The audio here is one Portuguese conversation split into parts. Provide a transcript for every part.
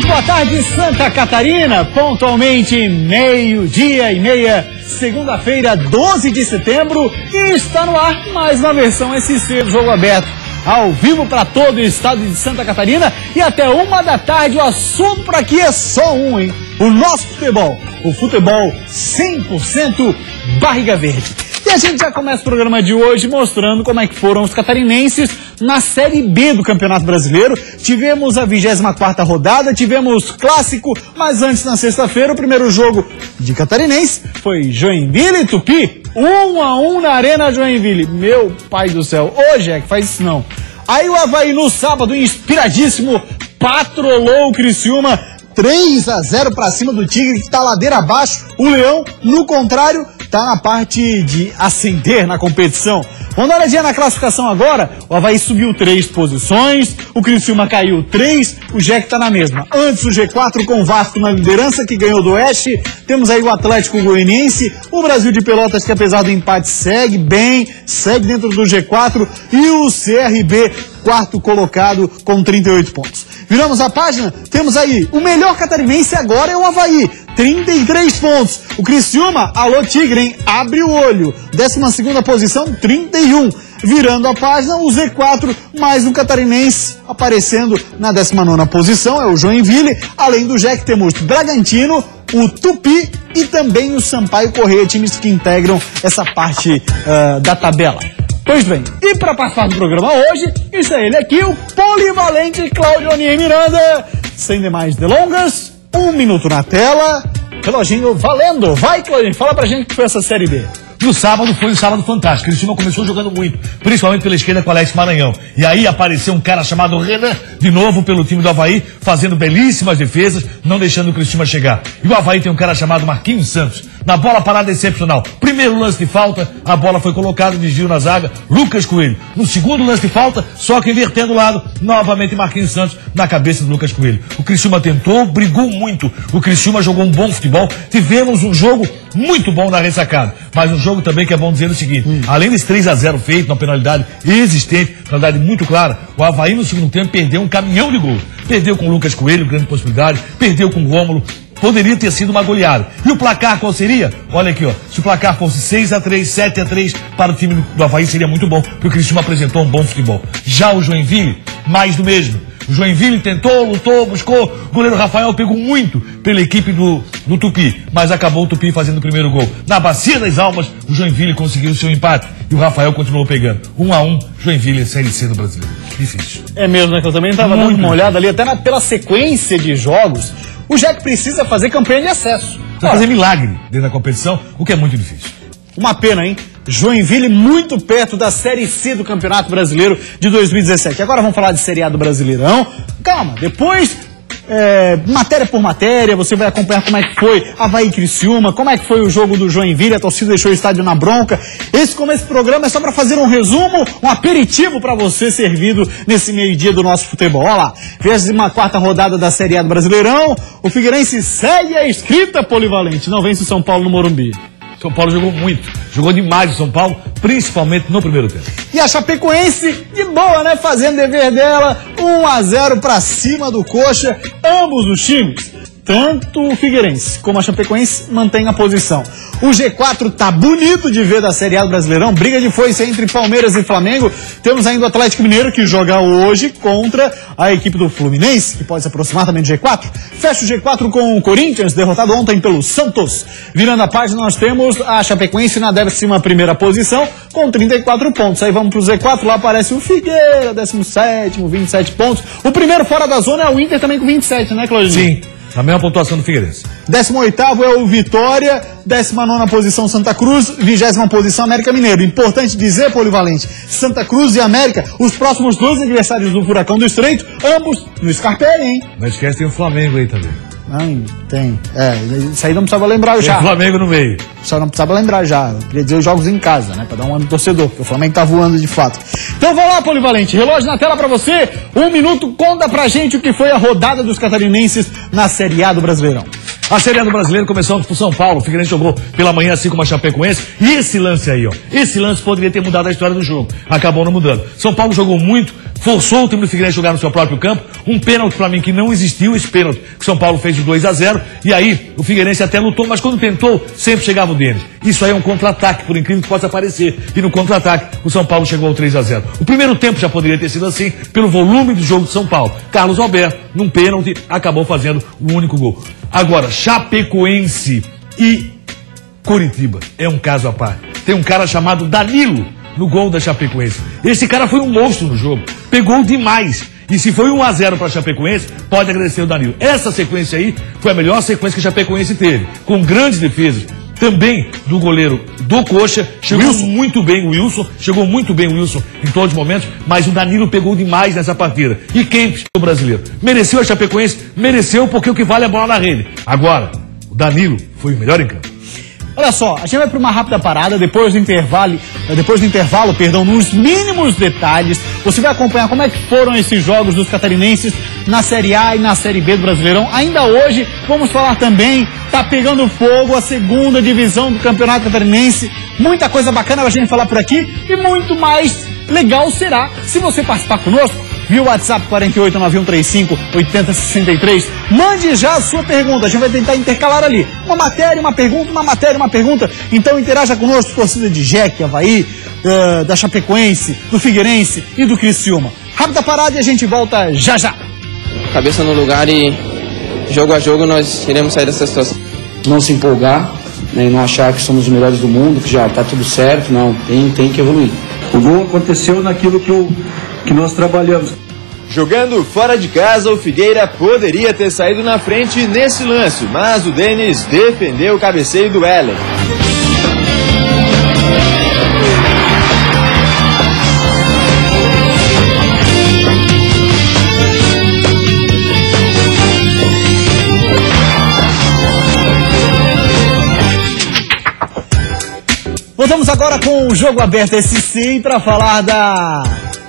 Muito boa tarde, Santa Catarina, pontualmente 12:30, segunda-feira, 12 de setembro, e está no ar mais uma versão SC do Jogo Aberto, ao vivo para todo o estado de Santa Catarina, e até 1 da tarde. O assunto por aqui é só um, hein? O nosso futebol, o futebol 100% barriga verde. E a gente já começa o programa de hoje mostrando como é que foram os catarinenses na Série B do Campeonato Brasileiro. Tivemos a 24ª rodada, tivemos clássico, mas antes, na sexta-feira, o primeiro jogo de catarinense foi Joinville e Tupi. 1-1 na Arena Joinville. Meu pai do céu, hoje é que faz isso não. Aí o Avaí no sábado, inspiradíssimo, patrolou o Criciúma 3-0 para cima do Tigre, que está ladeira abaixo. O Leão, no contrário, está na parte de ascender na competição. Vamos dar uma olhadinha na classificação agora. O Avaí subiu 3 posições, o Criciúma caiu 3, o Jack está na mesma. Antes o G4 com o Vasco na liderança, que ganhou do Oeste. Temos aí o Atlético Goianiense, o Brasil de Pelotas, que apesar do empate segue bem, segue dentro do G4, e o CRB, quarto colocado, com 38 pontos. Viramos a página, temos aí o melhor catarinense agora é o Avaí, 33 pontos. O Criciúma, alô Tigre, hein? Abre o olho, 12ª posição, 31. Virando a página, o Z4, mais um catarinense aparecendo na 19ª posição, é o Joinville. Além do Jack, temos Bragantino, o Tupi e também o Sampaio Corrêa, times que integram essa parte da tabela. Pois bem, e para participar do programa hoje, está ele aqui, o polivalente Cláudio Onier Miranda. Sem demais delongas, 1 minuto na tela, reloginho valendo. Vai, Cláudio, fala pra gente o que foi essa Série B. No sábado foi um sábado fantástico. O Criciúma começou jogando muito, principalmente pela esquerda com o Alex Maranhão. E aí apareceu um cara chamado Renan, de novo pelo time do Avaí, fazendo belíssimas defesas, não deixando o Criciúma chegar. E o Avaí tem um cara chamado Marquinhos Santos, na bola parada excepcional. Primeiro lance de falta, a bola foi colocada, desvio na zaga, Lucas Coelho. No segundo lance de falta, só que invertendo o lado, novamente Marquinhos Santos na cabeça do Lucas Coelho. O Criciúma tentou, brigou muito. O Criciúma jogou um bom futebol. Tivemos um jogo muito bom na ressacada, mas um jogo também que é bom dizer o seguinte, além desse 3-0 feito, uma penalidade existente, penalidade muito clara, o Avaí no segundo tempo perdeu um caminhão de gol. Perdeu com o Lucas Coelho, grande possibilidade, perdeu com o Rômulo, poderia ter sido uma goleada. E o placar qual seria? Olha aqui, ó, se o placar fosse 6-3, 7-3 para o time do Avaí seria muito bom, porque o Criciúma apresentou um bom futebol. Já o Joinville, mais do mesmo. O Joinville tentou, lutou, buscou, o goleiro Rafael pegou muito pela equipe do Tupi, mas acabou o Tupi fazendo o primeiro gol. Na Bacia das Almas, o Joinville conseguiu o seu empate e o Rafael continuou pegando. 1-1, Joinville, Série C do Brasileiro. Difícil. É mesmo, né, que eu também estava dando uma olhada ali, até pela sequência de jogos, o Jack precisa fazer campanha de acesso. Precisa fazer milagre dentro da competição, o que é muito difícil. Uma pena, hein? Joinville muito perto da Série C do Campeonato Brasileiro de 2017. Agora vamos falar de Série A do Brasileirão. Calma, depois, matéria por matéria, você vai acompanhar como é que foi Avaí e Criciúma, como é que foi o jogo do Joinville, a torcida deixou o estádio na bronca. Esse começo do programa é só para fazer um resumo, um aperitivo para você servido nesse meio-dia do nosso futebol. Olha lá, 24ª rodada da Série A do Brasileirão, o Figueirense segue a escrita polivalente, não vence o São Paulo no Morumbi. São Paulo jogou muito, jogou demais o São Paulo, principalmente no primeiro tempo. E a Chapecoense, de boa, né? Fazendo dever dela, 1-0 pra cima do Coxa, ambos os times. Tanto o Figueirense como a Chapecoense mantém a posição. O G4 tá bonito de ver da Série A do Brasileirão, briga de foice entre Palmeiras e Flamengo. Temos ainda o Atlético Mineiro que joga hoje contra a equipe do Fluminense, que pode se aproximar também do G4. Fecha o G4 com o Corinthians, derrotado ontem pelo Santos. Virando a página, nós temos a Chapecoense na 11ª posição, com 34 pontos. Aí vamos pro Z4, lá aparece o Figueira, 17º, 27 pontos. O primeiro fora da zona é o Inter também com 27, né, Claudinho? Sim. A mesma pontuação do Figueirense. 18º é o Vitória, 19ª posição Santa Cruz, 20ª posição América Mineiro. Importante dizer, polivalente, Santa Cruz e América, os próximos 2 adversários do Furacão do Estreito, ambos no Scarpelli, hein? Não esquece, tem o Flamengo aí também. Não, tem. Isso aí não precisava lembrar já. Tem o Flamengo no meio. Só não precisava lembrar já. Eu queria dizer os jogos em casa, né? Pra dar um ano torcedor, porque o Flamengo tá voando de fato. Então vamos lá, polivalente. Relógio na tela pra você. 1 minuto, conta pra gente o que foi a rodada dos catarinenses na Série A do Brasileirão. A Série A do Brasileiro começou por São Paulo. O Figueirense jogou pela manhã, assim como a Chapecoense. E esse lance aí, ó. Esse lance poderia ter mudado a história do jogo. Acabou não mudando. São Paulo jogou muito, forçou o time do Figueirense a jogar no seu próprio campo. Um pênalti pra mim que não existiu. Esse pênalti que São Paulo fez de 2-0. E aí, o Figueirense até lutou, mas quando tentou, sempre chegava o deles. Isso aí é um contra-ataque, por incrível que possa parecer. E no contra-ataque, o São Paulo chegou ao 3-0. O primeiro tempo já poderia ter sido assim, pelo volume do jogo de São Paulo. Carlos Alberto, num pênalti, acabou fazendo o único gol. Agora, Chapecoense e Coritiba é um caso à parte. Tem um cara chamado Danilo no gol da Chapecoense. Esse cara foi um monstro no jogo. Pegou demais. E se foi 1-0 para a Chapecoense, pode agradecer o Danilo. Essa sequência aí foi a melhor sequência que a Chapecoense teve. Com grandes defesas. Também do goleiro do Coxa, chegou muito bem o Wilson, em todos os momentos, mas o Danilo pegou demais nessa partida. E quem o brasileiro? Mereceu a Chapecoense? Mereceu, porque o que vale é a bola na rede. Agora, o Danilo foi o melhor em campo. Olha só, a gente vai para uma rápida parada, depois do intervalo, nos mínimos detalhes, você vai acompanhar como é que foram esses jogos dos catarinenses na Série A e na Série B do Brasileirão. Ainda hoje, vamos falar também, tá pegando fogo a segunda divisão do Campeonato Catarinense. Muita coisa bacana pra gente falar por aqui e muito mais legal será se você participar conosco. Via WhatsApp 4891358063. Mande já a sua pergunta. A gente vai tentar intercalar ali. Uma matéria, uma pergunta, uma matéria, uma pergunta. Então interaja conosco, torcida de Jeque, Avaí, da Chapecoense, do Figueirense e do Criciúma. Rápida parada e a gente volta já já. Cabeça no lugar e jogo a jogo nós iremos sair dessa situação. Não se empolgar, né, e não achar que somos os melhores do mundo, que já está tudo certo. Não, tem que evoluir. O gol aconteceu naquilo que nós trabalhamos. Jogando fora de casa, o Figueira poderia ter saído na frente nesse lance, mas o Denis defendeu o cabeceio do Heller. Voltamos agora com o Jogo Aberto SC para falar da...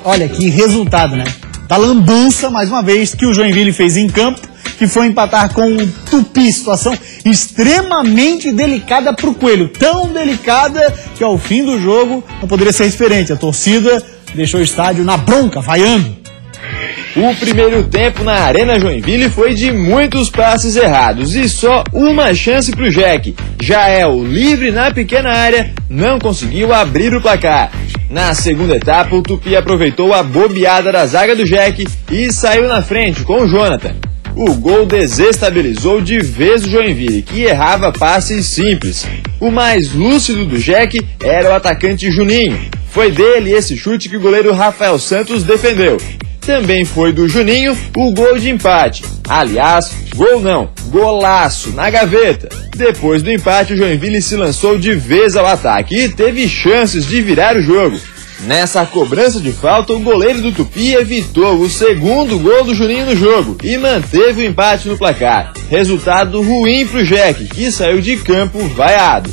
Olha que resultado, né? Da lambança, mais uma vez, que o Joinville fez em campo, que foi empatar com o Tupi. Situação extremamente delicada para o Coelho. Tão delicada que ao fim do jogo não poderia ser diferente. A torcida deixou o estádio na bronca, vaiando. O primeiro tempo na Arena Joinville foi de muitos passes errados e só uma chance para o Jeque. Jael, livre na pequena área, não conseguiu abrir o placar. Na segunda etapa, o Tupi aproveitou a bobeada da zaga do Jeque e saiu na frente com o Jonathan. O gol desestabilizou de vez o Joinville, que errava passes simples. O mais lúcido do Jeque era o atacante Juninho. Foi dele esse chute que o goleiro Rafael Santos defendeu. Também foi do Juninho o gol de empate. Aliás, gol não, golaço na gaveta. Depois do empate, o Joinville se lançou de vez ao ataque e teve chances de virar o jogo. Nessa cobrança de falta, o goleiro do Tupi evitou o segundo gol do Juninho no jogo e manteve o empate no placar. Resultado ruim pro Jeque, que saiu de campo vaiado.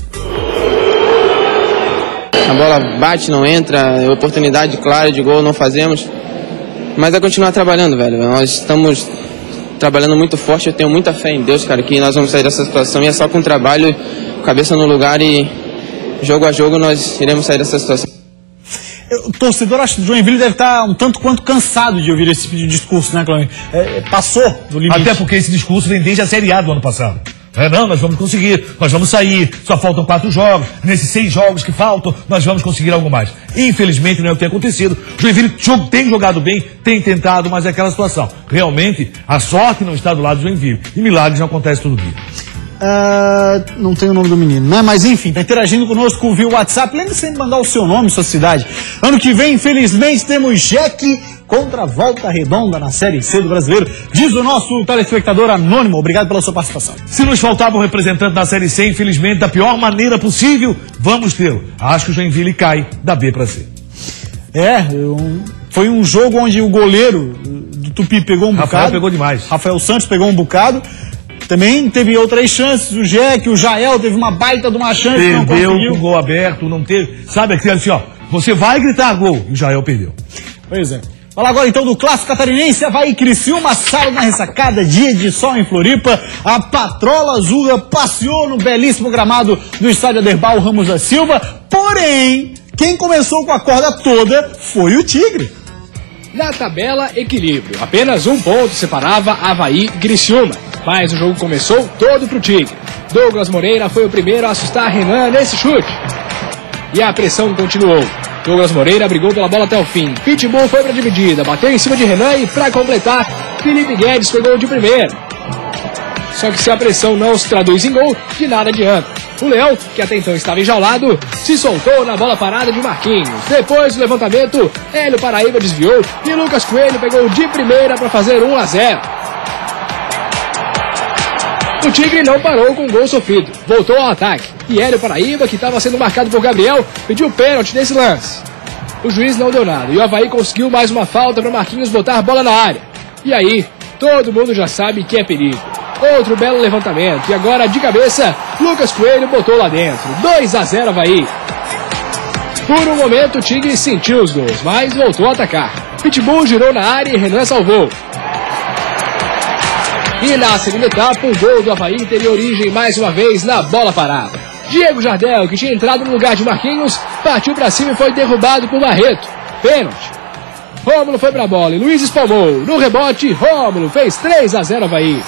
A bola bate, não entra, oportunidade clara de gol não fazemos. Mas é continuar trabalhando, velho. Nós estamos trabalhando muito forte, eu tenho muita fé em Deus, cara, que nós vamos sair dessa situação. E é só com trabalho, cabeça no lugar e jogo a jogo nós iremos sair dessa situação. O torcedor, acho que o Joinville deve estar um tanto quanto cansado de ouvir esse tipo de discurso, né, Cláudio? Passou do limite. Até porque esse discurso vem desde a Série A do ano passado. Não, nós vamos conseguir, nós vamos sair, só faltam 4 jogos, nesses 6 jogos que faltam, nós vamos conseguir algo mais. Infelizmente não é o que tem acontecido. O Joinville tem jogado bem, tem tentado, mas é aquela situação. Realmente, a sorte não está do lado do Joinville. E milagres não acontecem todo dia. Não tem o nome do menino, né? Mas enfim, tá interagindo conosco via WhatsApp. Lembre sempre de mandar o seu nome, sua cidade. Ano que vem, infelizmente, temos Jeque contra Volta Redonda na Série C do Brasileiro. Diz o nosso telespectador anônimo. Obrigado pela sua participação. Se nos faltava um representante da Série C, infelizmente, da pior maneira possível, vamos tê-lo. Acho que o Joinville cai da B para C. Foi um jogo onde o goleiro do Tupi pegou um bocado. Rafael pegou demais. Rafael Santos pegou um bocado. Também teve outras chances, o Jeque, o Jael teve uma baita de uma chance, não conseguiu. Perdeu com gol aberto, não teve. Sabe aquilo assim, ó, você vai gritar gol, e o Jael perdeu. Pois é. Falar agora então do clássico catarinense, Avaí e Criciúma, sábado na ressacada, dia de sol em Floripa. A Patrola Azul passeou no belíssimo gramado do estádio Aderbal Ramos da Silva. Porém, quem começou com a corda toda foi o Tigre. Na tabela, equilíbrio. Apenas um ponto separava Avaí e Criciúma. Mas o jogo começou todo pro Tigre. Douglas Moreira foi o primeiro a assustar Renan nesse chute. E a pressão continuou. Douglas Moreira brigou pela bola até o fim. Pitbull foi pra dividida, bateu em cima de Renan e, pra completar, Felipe Guedes foi gol de primeiro. Só que se a pressão não se traduz em gol, de nada adianta. O Leão, que até então estava enjaulado, se soltou na bola parada de Marquinhos. Depois do levantamento, Hélio Paraíba desviou e Lucas Coelho pegou de primeira para fazer 1-0. O Tigre não parou com o gol sofrido, voltou ao ataque. E Hélio Paraíba, que estava sendo marcado por Gabriel, pediu pênalti nesse lance. O juiz não deu nada e o Avaí conseguiu mais uma falta para Marquinhos botar a bola na área. E aí, todo mundo já sabe que é perigo. Outro belo levantamento e agora de cabeça, Lucas Coelho botou lá dentro. 2-0 Avaí. Por um momento o Tigre sentiu os gols, mas voltou a atacar. Pitbull girou na área e Renan salvou. E na segunda etapa, o gol do Avaí teria origem mais uma vez na bola parada. Diego Jardel, que tinha entrado no lugar de Marquinhos, partiu para cima e foi derrubado por Barreto. Pênalti. Rômulo foi para a bola e Luiz espalmou. No rebote, Rômulo fez 3-0 Avaí.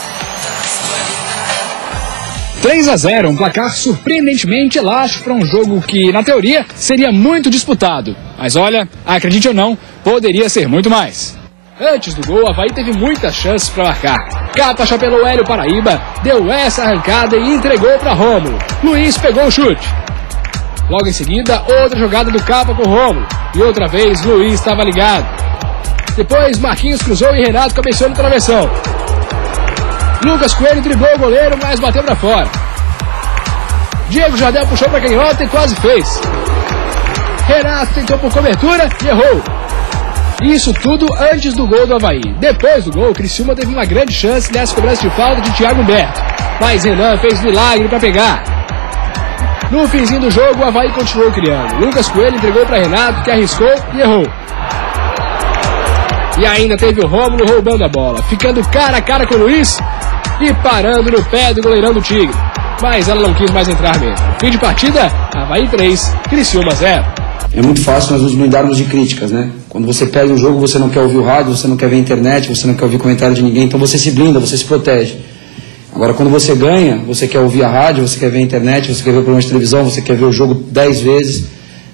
3-0, um placar surpreendentemente elástico para um jogo que, na teoria, seria muito disputado. Mas olha, acredite ou não, poderia ser muito mais. Antes do gol, Avaí teve muitas chances para marcar. Capa chapelou Hélio Paraíba, deu essa arrancada e entregou para Rômulo. Luiz pegou o chute. Logo em seguida, outra jogada do Capa com Rômulo. E outra vez, Luiz estava ligado. Depois, Marquinhos cruzou e Renato cabeceou no travessão. Lucas Coelho driblou o goleiro, mas bateu para fora. Diego Jardel puxou para canhota e quase fez. Renato tentou por cobertura e errou. Isso tudo antes do gol do Avaí. Depois do gol, o Criciúma teve uma grande chance nessa cobrança de falta de Thiago Humberto. Mas Renan fez milagre para pegar. No finzinho do jogo, o Avaí continuou criando. Lucas Coelho entregou para Renato, que arriscou e errou. E ainda teve o Rômulo roubando a bola, ficando cara a cara com o Luiz e parando no pé do goleirão do Tigre. Mas ela não quis mais entrar mesmo. Fim de partida, Avaí 3, Criciúma 0. É muito fácil nós nos blindarmos de críticas, né? Quando você perde um jogo, você não quer ouvir o rádio, você não quer ver a internet, você não quer ouvir comentário de ninguém, então você se blinda, você se protege. Agora, quando você ganha, você quer ouvir a rádio, você quer ver a internet, você quer ver o programa de televisão, você quer ver o jogo 10 vezes.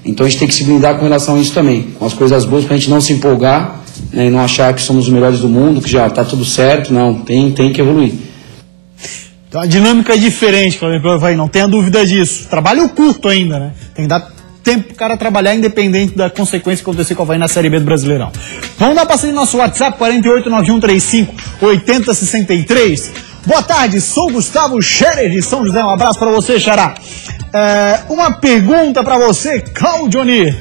Então a gente tem que se blindar com relação a isso também, com as coisas boas, para a gente não se empolgar, né, e não achar que somos os melhores do mundo, que já está tudo certo. Não, tem que evoluir. Então a dinâmica é diferente, Claudio, não tenha dúvida disso. Trabalho curto ainda, né? Tem que dar tempo para o cara trabalhar independente da consequência que acontecer com o Avaí na Série B do Brasileirão. Vamos dar passeio no nosso WhatsApp, 4891358063. Boa tarde, sou Gustavo Scherer de São José. Um abraço para você, Xará. Uma pergunta para você, Claudionir.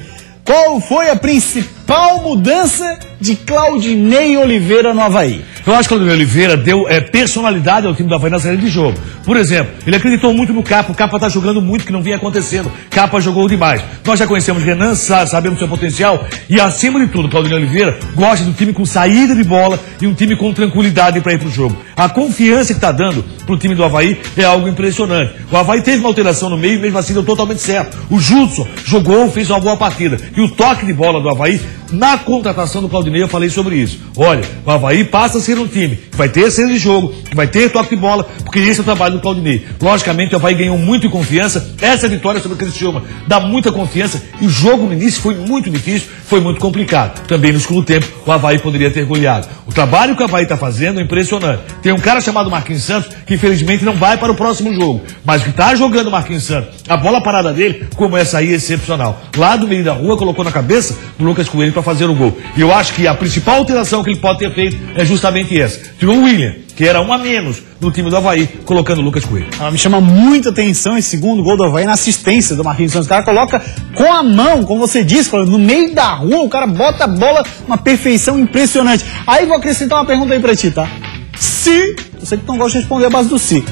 Qual foi a principal mudança de Claudinei Oliveira no Avaí? Eu acho que o Claudinei Oliveira deu personalidade ao time do Avaí na saída de jogo. Por exemplo, ele acreditou muito no Capa. O Capa está jogando muito, que não vinha acontecendo. Capa jogou demais. Nós já conhecemos Renan, sabemos seu potencial. E acima de tudo, o Claudinei Oliveira gosta de um time com saída de bola e um time com tranquilidade para ir para o jogo. A confiança que está dando para o time do Avaí é algo impressionante. O Avaí teve uma alteração no meio e mesmo assim deu totalmente certo. O Judson jogou, fez uma boa partida. E o toque de bola do Avaí, na contratação do Claudinei, eu falei sobre isso. Olha, o Avaí passa a ser um time que vai ter saída de jogo, que vai ter toque de bola, porque esse é o trabalho do Claudinei. Logicamente, o Avaí ganhou muito em confiança. Essa vitória sobre o Criciúma dá muita confiança. E o jogo no início foi muito difícil, foi muito complicado. Também no segundo tempo, o Avaí poderia ter goleado. O trabalho que o Avaí está fazendo é impressionante. Tem um cara chamado Marquinhos Santos, que infelizmente não vai para o próximo jogo. Mas o que está jogando o Marquinhos Santos, a bola parada dele, como essa aí, é excepcional. Lá do meio da rua, colocou na cabeça do Lucas Coelho para fazer o gol. E eu acho que a principal alteração que ele pode ter feito é justamente essa. Tirou o William, que era um a menos no time do Avaí, colocando o Lucas Coelho. Me chama muita atenção esse segundo gol do Avaí na assistência do Marquinhos Santos. O cara coloca com a mão, como você disse, no meio da rua, o cara bota a bola uma perfeição impressionante. Aí vou acrescentar uma pergunta aí pra ti, tá? Se, eu sei que tu não gosta de responder a base do se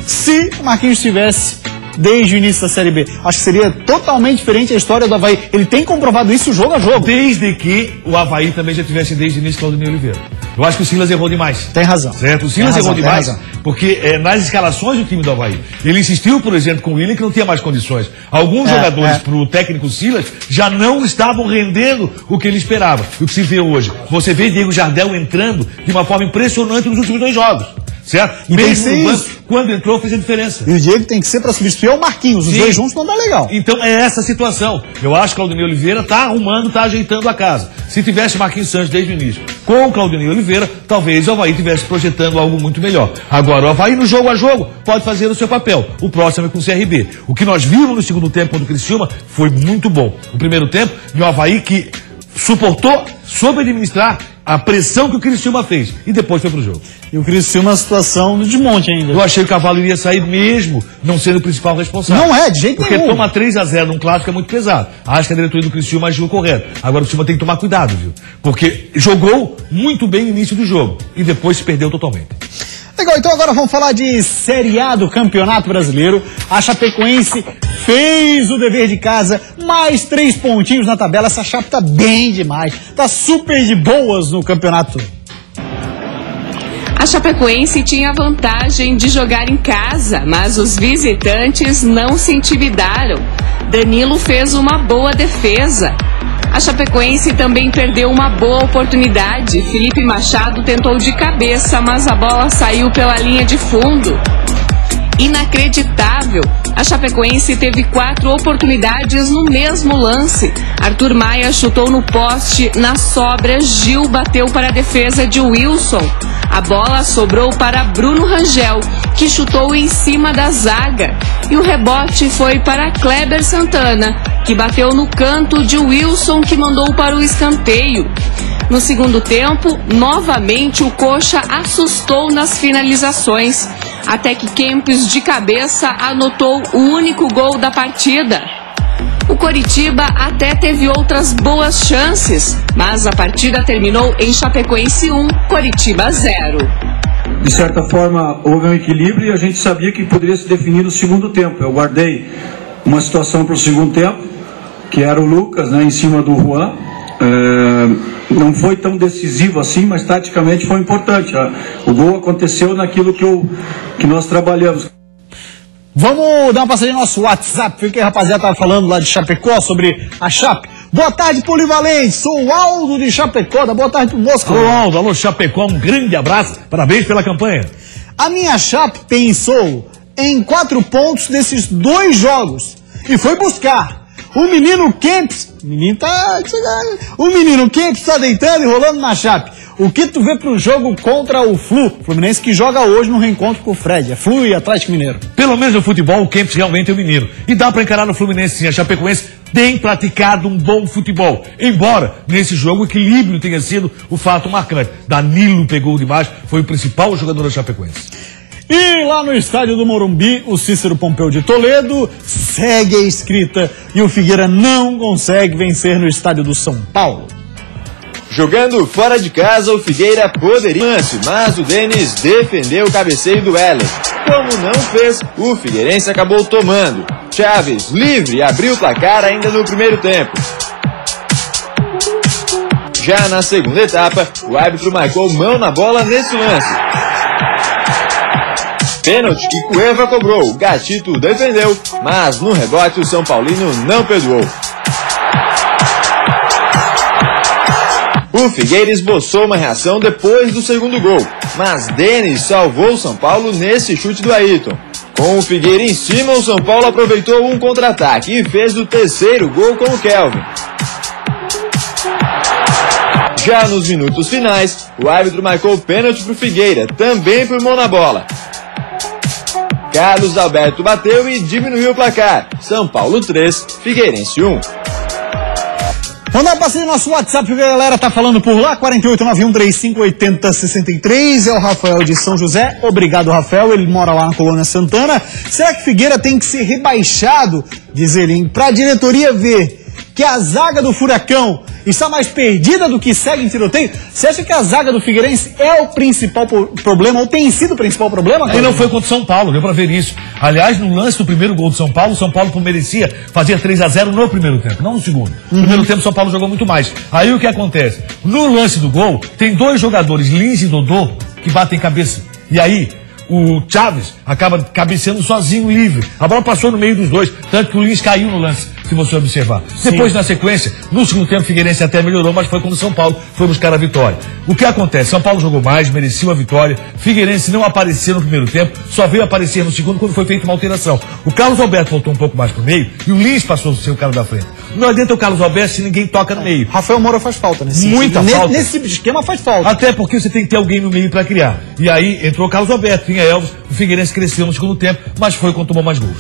o Marquinhos estivesse desde o início da Série B. Acho que seria totalmente diferente a história do Avaí. Ele tem comprovado isso jogo a jogo. Desde que o Avaí também já tivesse desde o início Claudinei Oliveira. Eu acho que o Silas errou demais. Tem razão. Certo? O Silas errou demais, porque nas escalações do time do Avaí, ele insistiu, por exemplo, com o Willian, que não tinha mais condições. Alguns jogadores pro técnico Silas já não estavam rendendo o que ele esperava. O que se vê hoje. Você vê Diego Jardel entrando de uma forma impressionante nos últimos 2 jogos. Certo? E mesmo no banco, quando entrou, fez a diferença. E o Diego tem que ser para substituir o Marquinhos. Os dois juntos não dá legal. Então é essa a situação. Eu acho que o Claudinei Oliveira tá arrumando, tá ajeitando a casa. Se tivesse Marquinhos Santos desde o início com o Claudinei Oliveira, talvez o Avaí estivesse projetando algo muito melhor. Agora, o Avaí no jogo a jogo pode fazer o seu papel. O próximo é com o CRB. O que nós vimos no segundo tempo contra o Criciúma foi muito bom. O primeiro tempo, de um Avaí que suportou, soube administrar a pressão que o Criciúma fez. E depois foi pro jogo. E o Criciúma é uma situação de monte ainda. Eu achei que o Cavalo iria sair mesmo, não sendo o principal responsável. Não é, de jeito nenhum. Porque tomar 3-0 num clássico é muito pesado. Acho que a diretoria do Criciúma agiu correto. Agora o Criciúma tem que tomar cuidado, viu? Porque jogou muito bem no início do jogo. E depois se perdeu totalmente. Legal, então agora vamos falar de Série A do Campeonato Brasileiro. A Chapecoense fez o dever de casa, mais 3 pontinhos na tabela. Essa Chape tá bem demais, tá super de boas no campeonato. A Chapecoense tinha vantagem de jogar em casa, mas os visitantes não se intimidaram. Danilo fez uma boa defesa. A Chapecoense também perdeu uma boa oportunidade. Felipe Machado tentou de cabeça, mas a bola saiu pela linha de fundo. Inacreditável! A Chapecoense teve 4 oportunidades no mesmo lance. Arthur Maia chutou no poste, na sobra, Gil bateu para a defesa de Wilson. A bola sobrou para Bruno Rangel, que chutou em cima da zaga. E o rebote foi para Kleber Santana, que bateu no canto de Wilson, que mandou para o escanteio. No segundo tempo, novamente o Coxa assustou nas finalizações, até que Kempis de cabeça anotou o único gol da partida. O Coritiba até teve outras boas chances, mas a partida terminou em Chapecoense 1, Coritiba 0. De certa forma, houve um equilíbrio e a gente sabia que poderia se definir no segundo tempo. Eu guardei uma situação para o segundo tempo, que era o Lucas, né, em cima do Juan. Não foi tão decisivo assim, mas taticamente foi importante. O gol aconteceu naquilo que nós trabalhamos. Vamos dar uma passadinha no nosso WhatsApp, porque a rapaziada tava falando lá de Chapecó, sobre a Chape. Boa tarde, Polivalente, sou o Aldo de Chapecó, dá boa tarde pro moço. Alô, Aldo, alô, Chapecó, um grande abraço, parabéns pela campanha. A minha Chape pensou em 4 pontos desses 2 jogos e foi buscar. O menino Kempis, o menino Kempis tá deitando e rolando na Chape. O que tu vê pro jogo contra o Fluminense, que joga hoje no reencontro com o Fred? É Flu e Atlético Mineiro. Pelo menos no futebol, o Kempis realmente é o menino. E dá pra encarar no Fluminense sim. A Chapecoense tem praticado um bom futebol. Embora, nesse jogo, o equilíbrio tenha sido o fato marcante. Danilo pegou demais, foi o principal jogador da Chapecoense. E lá no estádio do Morumbi, o Cícero Pompeu de Toledo segue a escrita e o Figueira não consegue vencer no estádio do São Paulo. Jogando fora de casa, o Figueira poderia, mas o Denis defendeu o cabeceio do Heller. Como não fez, o Figueirense acabou tomando. Chaves, livre, abriu o placar ainda no primeiro tempo. Já na segunda etapa, o árbitro marcou mão na bola nesse lance. Pênalti que Cueva cobrou, o Gatito defendeu, mas no rebote o São Paulino não perdoou. O Figueira esboçou uma reação depois do segundo gol, mas Denis salvou o São Paulo nesse chute do Ayrton. Com o Figueira em cima, o São Paulo aproveitou um contra-ataque e fez o terceiro gol com o Kelvin. Já nos minutos finais, o árbitro marcou o pênalti para o Figueira, também por mão na bola. Carlos Alberto bateu e diminuiu o placar. São Paulo 3, Figueirense 1. Vamos dar uma passadinha no nosso WhatsApp, porque a galera tá falando por lá, 4891358063, é o Rafael de São José. Obrigado, Rafael, ele mora lá na Colônia Santana. Será que Figueira tem que ser rebaixado, diz ele, pra diretoria ver que a zaga do Furacão está mais perdida do que segue em tiroteio? Você acha que a zaga do Figueirense é o principal problema, ou tem sido o principal problema? Ele não foi contra o São Paulo, deu pra ver isso. Aliás, no lance do primeiro gol do São Paulo, o São Paulo merecia fazer 3-0 no primeiro tempo, não no segundo. No primeiro tempo, o São Paulo jogou muito mais. Aí o que acontece? No lance do gol, tem dois jogadores, Lins e Dodô, que batem cabeça. E aí, o Chaves acaba cabeceando sozinho, livre. A bola passou no meio dos dois, tanto que o Lins caiu no lance, se você observar. Sim. Depois, na sequência, no segundo tempo, o Figueirense até melhorou, mas foi quando o São Paulo foi buscar a vitória. O que acontece? São Paulo jogou mais, mereceu a vitória. Figueirense não apareceu no primeiro tempo, só veio aparecer no segundo quando foi feita uma alteração. O Carlos Alberto voltou um pouco mais pro meio e o Lins passou a ser o cara da frente. Não adianta o Carlos Alberto se ninguém toca no meio. Rafael Moura faz falta nesse Muita falta. Nesse tipo de esquema faz falta. Até porque você tem que ter alguém no meio para criar. E aí entrou o Carlos Alberto, tinha Elvis, o Figueirense cresceu no segundo tempo, mas foi quando tomou mais gols.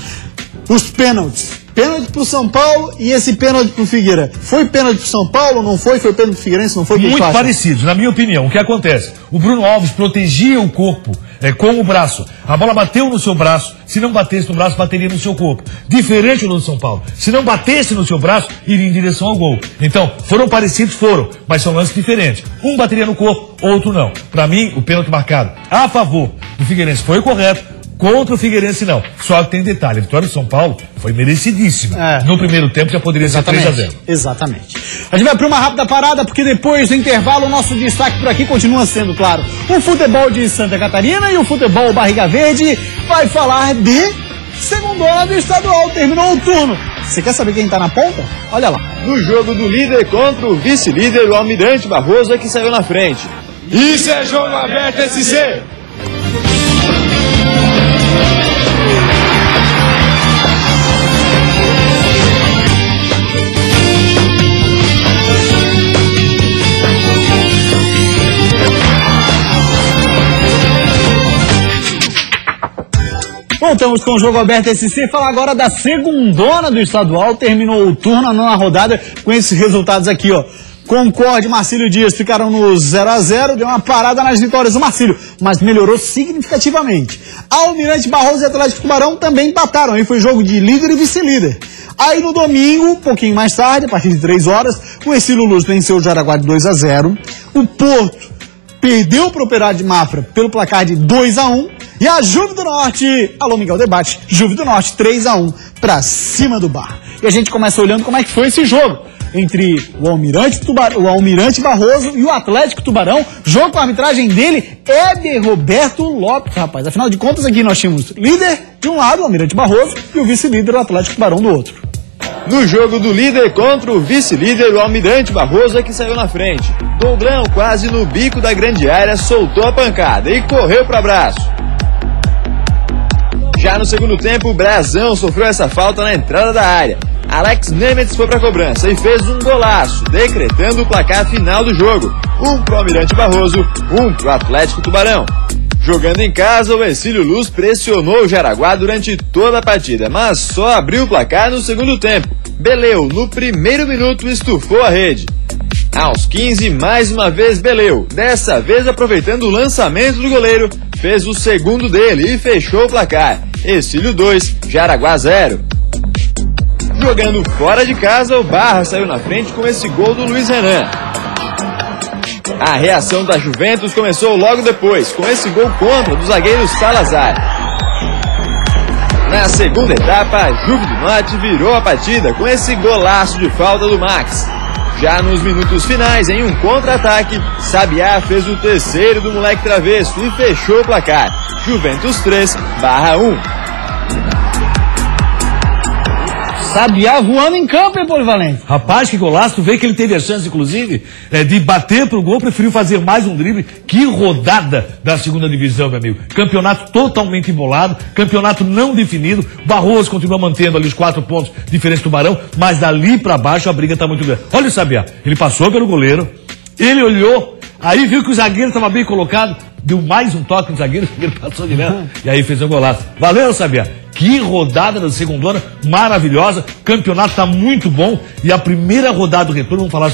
Os pênaltis. Pênalti pro São Paulo e esse pênalti pro Figueira. Foi pênalti pro São Paulo, não foi? Foi pênalti pro Figueirense, não foi? Muito parecidos, na minha opinião. O que acontece? O Bruno Alves protegia o corpo com o braço. A bola bateu no seu braço. Se não batesse no braço, bateria no seu corpo. Diferente do São Paulo. Se não batesse no seu braço, iria em direção ao gol. Então, foram parecidos, foram, mas são lances diferentes. Um bateria no corpo, outro não. Para mim, o pênalti marcado a favor do Figueirense foi correto. Contra o Figueirense, não. Só que tem detalhe, a vitória do São Paulo foi merecidíssima. No primeiro tempo já poderia ser 3-0. Exatamente. A gente vai para uma rápida parada, porque depois do intervalo, o nosso destaque por aqui continua sendo, claro, o futebol de Santa Catarina e o futebol Barriga Verde vai falar de segundona do estadual. Terminou o turno. Você quer saber quem tá na ponta? Olha lá. No jogo do líder contra o vice-líder, o Almirante Barroso é que saiu na frente. Isso é jogo aberto, SC! Voltamos com o Jogo Aberto SC, falar agora da segundona do estadual, terminou o turno, a nona rodada, com esses resultados aqui, ó. Concorde e Marcílio Dias ficaram no 0-0, deu uma parada nas vitórias do Marcílio, mas melhorou significativamente. Almirante Barroso e Atlético Tubarão também empataram, aí foi jogo de líder e vice-líder. Aí no domingo, um pouquinho mais tarde, a partir de 3 horas, o Ercílio Luz venceu o Jaraguá de 2-0, o Porto perdeu para o Operário de Mafra pelo placar de 2-1, e a Juve do Norte, alô Miguel Debate, Juve do Norte 3-1 para cima do Bar. E a gente começa olhando como é que foi esse jogo entre o Almirante Barroso e o Atlético Tubarão, jogo com a arbitragem dele, Éder Roberto Lopes, rapaz. Afinal de contas, aqui nós tínhamos líder de um lado, o Almirante Barroso, e o vice-líder, o Atlético Tubarão, do outro. No jogo do líder contra o vice-líder, o Almirante Barroso é que saiu na frente. Douglão, quase no bico da grande área, soltou a pancada e correu para abraço. Já no segundo tempo, o Brazão sofreu essa falta na entrada da área. Alex Nemetz foi para a cobrança e fez um golaço, decretando o placar final do jogo. Um pro Almirante Barroso, um pro Atlético Tubarão. Jogando em casa, o Ercílio Luz pressionou o Jaraguá durante toda a partida, mas só abriu o placar no segundo tempo. Beleu, no primeiro minuto, estufou a rede. Aos 15, mais uma vez Beleu, dessa vez aproveitando o lançamento do goleiro, fez o segundo dele e fechou o placar. Ercílio 2, Jaraguá 0. Jogando fora de casa, o Barra saiu na frente com esse gol do Luiz Renan. A reação da Juventus começou logo depois, com esse gol contra do zagueiro Salazar. Na segunda etapa, a Juve do Norte virou a partida com esse golaço de falta do Max. Já nos minutos finais, em um contra-ataque, Sabiá fez o terceiro do moleque travesso e fechou o placar. Juventus 3, Barra 1. Sabiá voando em campo, hein, Polivalente? Rapaz, que golaço. Tu vê que ele teve a chance, inclusive, de bater pro gol, preferiu fazer mais um drible. Que rodada da segunda divisão, meu amigo. Campeonato totalmente embolado, campeonato não definido. Barroso continua mantendo ali os 4 pontos diferentes do Tubarão, mas dali pra baixo a briga tá muito grande. Olha o Sabiá, ele passou pelo goleiro, ele olhou, aí viu que o zagueiro estava bem colocado, deu mais um toque no zagueiro, o zagueiro passou direto, e aí fez um golaço. Valeu, Sabiá. Que rodada da segundona, maravilhosa, o campeonato tá muito bom, e a primeira rodada do retorno, vamos falar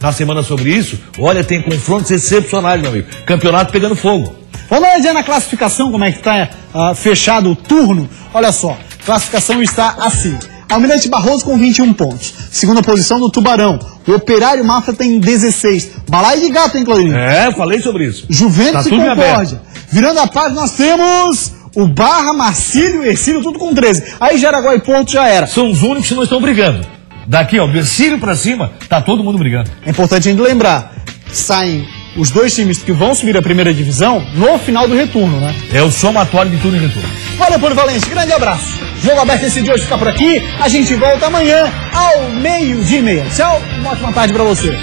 na semana sobre isso, olha, tem confrontos excepcionais, meu amigo, campeonato pegando fogo. Vamos dar uma olhada na classificação, como é que tá fechado o turno. Olha só, classificação está assim. Almirante Barroso com 21 pontos. Segunda posição do Tubarão. O Operário Mafra tem 16. Balaio de gato, hein, Claudinho? Eu falei sobre isso. Juventus e Concórdia. Virando a página, nós temos o Barra, Marcílio e Ercílio, tudo com 13. Aí Jaraguá e Porto já era. São os únicos que não estão brigando. Daqui, ó, do Ercílio pra cima, tá todo mundo brigando. É importante a gente lembrar, saem os dois times que vão subir a primeira divisão no final do retorno, né? É o somatório de tudo em retorno. Valeu, Polivalente, grande abraço. Jogo Aberto esse de hoje fica por aqui. A gente volta amanhã ao 12:30. Tchau, uma ótima tarde pra você.